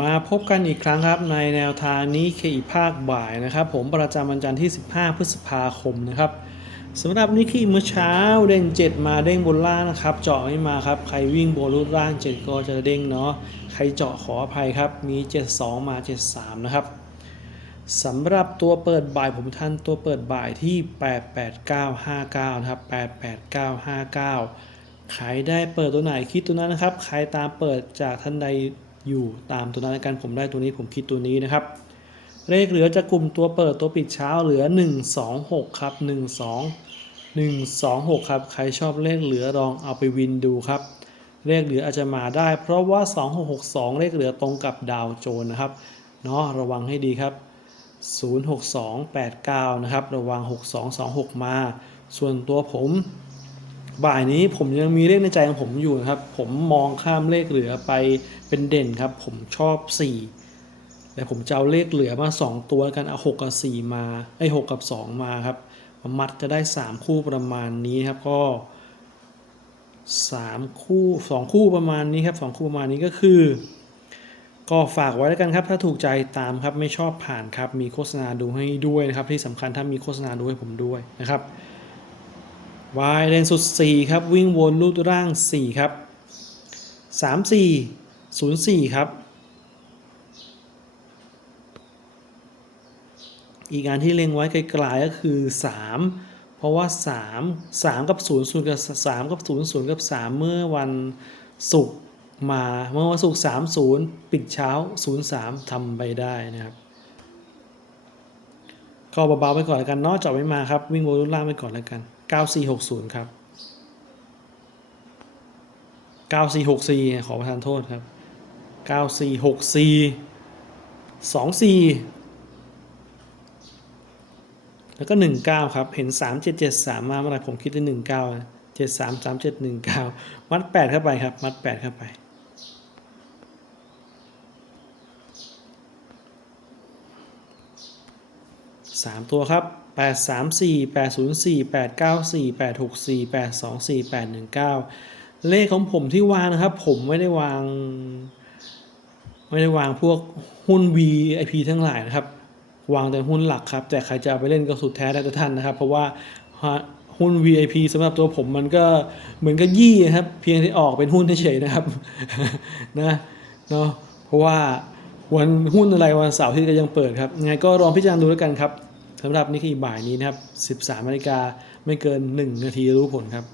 มาพบกันอีกครั้งครับในแนวทางนี้เคอีภาคบ่ายนะครับ ผมประจำวันจันทร์ที่ 15 พฤษภาคมนะครับสำหรับนิกกี้เมื่อเช้าเด้ง 7 มาเด้งบนล่างนะครับ เจาะไม่มาครับใครวิ่งบนรูดล่าง 7 ก็จะเด้งเนาะใครเจาะขออภัยครับมี 72 มา 73 นะครับสำหรับตัวเปิดบ่ายผมทันตัวเปิดบ่ายที่ 88959 นะครับ 88959ใครได้เปิดตัวไหนคิดตัวนั้นนะครับใครตามเปิดจากท่านใด อยู่ตามตัวนั้นแล้วกันผมได้ตัวนี้ผมคิดตัวนี้นะครับ เลขเหลือจะกลุ่มตัวเปิดตัวปิดเช้าเหลือ 126 ครับ 12 126 ครับ ใครชอบเลขเหลือลองเอาไปวินดูครับ เลขเหลืออาจจะมาได้ เพราะว่า 2662 เลขเหลือตรงกับดาวโจนนะครับเนาะระวังให้ดีครับ 06289 นะครับ ระวัง 6226 มา ส่วนตัวผม บ่ายนี้ผมยังมีเลขในใจของผมอยู่นะครับ ผมมองข้ามเลขเหลือไปเป็นเด่นครับ ผมชอบ 4 แต่ผมจะเอาเลขเหลือมา 2 ตัวกันเอา6กับ 4 มาไอ้6กับ 2 มาครับมัดจะได้ 3 คู่ประมาณนี้ครับก็ 3 คู่ 2 คู่ประมาณนี้ครับ2คู่ประมาณนี้ก็คือ ก็ฝากไว้แล้วกันครับ ถ้าถูกใจตามครับไม่ชอบผ่านครับมีโฆษณาดูให้ด้วยนะครับ ที่สำคัญถ้ามีโฆษณาดูให้ผมด้วยนะครับ วายเลนสุด 4 ครับ วิ่งวนลูดร่าง 4 ครับ 3 4 0 4 ครับ อีกอันที่เล็งไว้ไกลๆก็คือ 3 เพราะว่า 3 3 กับ 0 0 กับ 3 กับ 0 0 กับ 3 เมื่อวันศุกร์มาเมื่อวันศุกร์3 0 ปิดเช้า 0 3ทำไปได้นะครับก็เบาๆไปก่อนแล้วกันเนอกจาะไม่มาครับ วิ่งบนรุ่นล่างไปก่อนแล้วกัน 9460 ครับ 9464 ขอประทานโทษครับ 9464 24 แล้วก็ 19 ครับ เห็น 3773 มาเมื่อไหร่ผมคิดได้ 19 73 37 19 มัด 8 เข้าไปครับ มัด 8 เข้าไป สามตัวครับ 8 3 4 8 0 4 8 9 4 8 6 4 8 2 4 8 1 9 เลขของผมที่วางนะครับ ผมไม่ได้วาง ไม่ได้วางพวกหุ้น VIP ทั้งหลายนะครับ วางแต่หุ้นหลักครับ แต่ใครจะไปเล่นก็สุดแท้ได้ทุกท่านนะครับ เพราะว่าหุ้น VIP สำหรับตัวผมมันก็เหมือนกับยี่นะครับ เพียงที่ออกเป็นหุ้นเฉยๆนะครับนะเนาะเพราะว่าวันหุ้นอะไรวันเสาร์ที่ก็ยังเปิดครับยังไงก็ลองพิจารณาดูแล้วกันครับ สำหรับนิกกี้บ่ายนี้นะครับ 13นาฬิกาไม่เกิน 1 นาทีรู้ผลครับ